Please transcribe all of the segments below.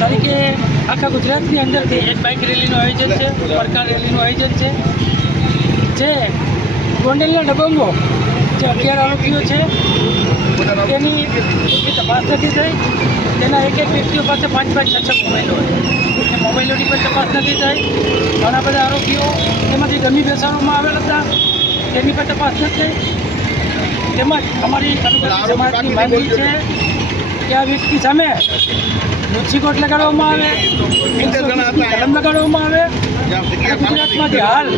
તારીખે આખા ગુજરાતની અંદરથી એક બાઇક રેલીનું આયોજન છે, પડકાર રેલીનું આયોજન છે, જે ગોંડલના દબંગો જે 11 આરોપીઓ છે તેની તપાસ નથી થઈ. તેના એક વ્યક્તિઓ પાસે 5-6 મોબાઈલો હોય. એ મોબાઈલોની પણ તપાસ નથી થઈ. ઘણા બધા આરોપીઓ તેમાંથી ગમી બેસાડવામાં આવેલ હતા, તેની પણ તપાસ નથી થઈ. તેમજ અમારી અનુસૂચિત સમાજની માંગણી છે કે આ વ્યક્તિ સામે રુચિકોટ લગાડવામાં આવે, કલમ લગાડવામાં આવે. ગુજરાતમાંથી હાલ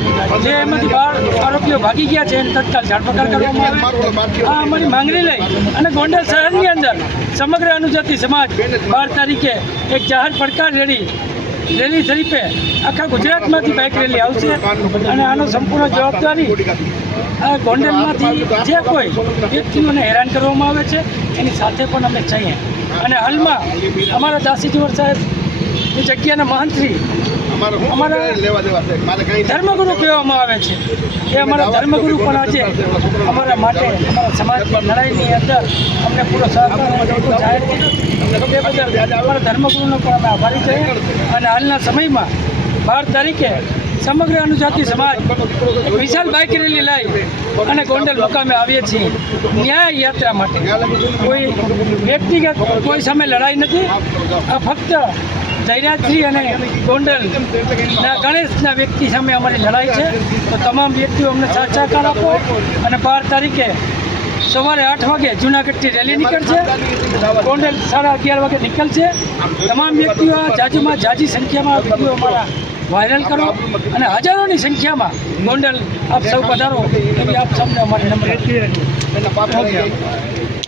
જે એમાંથી 12 આરોપીઓ ભાગી ગયા છે એને તત્કાલ ધરપકડ કરવામાં આવે. આ અમારી માંગણી લઈ અને ગોંડલ શહેરની અંદર સમગ્ર અનુસૂચિત સમાજ 12 તારીખે એક જાહેર પડકાર રેલી તરીકે આખા ગુજરાતમાંથી બાઇક રેલી આવશે અને આનો સંપૂર્ણ જવાબદારી ગોંડલમાંથી જે કોઈ વ્યક્તિઓને હેરાન કરવામાં આવે છે એની સાથે પણ અમે છીએ. અને હાલમાં અમારા દાસીજીવર સાહેબ એ જગ્યાના મહંત્રી અમારા ધર્મગુરુ કહેવામાં આવે છે. એ અમારા ધર્મગુરુ પણ આજે અમારા માટે અમારા સમાજની લડાઈની અંદર અમને પૂરો સહકાર જાહેર કર્યો. એ બદલ અમારા ધર્મગુરુનો પણ અમે આભારી છીએ. અને હાલના સમયમાં 12 તારીખે સમગ્ર અનુજાતિ સમાજ વિશાળ બાઇક રેલી લઈ અને ગોંડલ મુકામે આવીએ છીએ ન્યાય યાત્રા માટે. કોઈ વ્યક્તિગત કોઈ સામે લડાઈ નથી. આ ફક્ત જયરાજજી અને ગોંડલના ગણેશના વ્યક્તિ સામે અમારી લડાઈ છે. તો તમામ વ્યક્તિઓ અમને સાથ સહકાર આપો અને 12 તારીખે સવારે 8 વાગે જૂનાગઢથી રેલી નીકળશે, ગોંડલ 11:30 વાગે નીકળશે. તમામ વ્યક્તિઓ જાજુમાં જાજી સંખ્યામાં વિડીયો અમારા વાયરલ કરો અને હજારોની સંખ્યામાં ગોંડલ આપ સૌ પધારો એવી આપ સૌને અમારી નમ્ર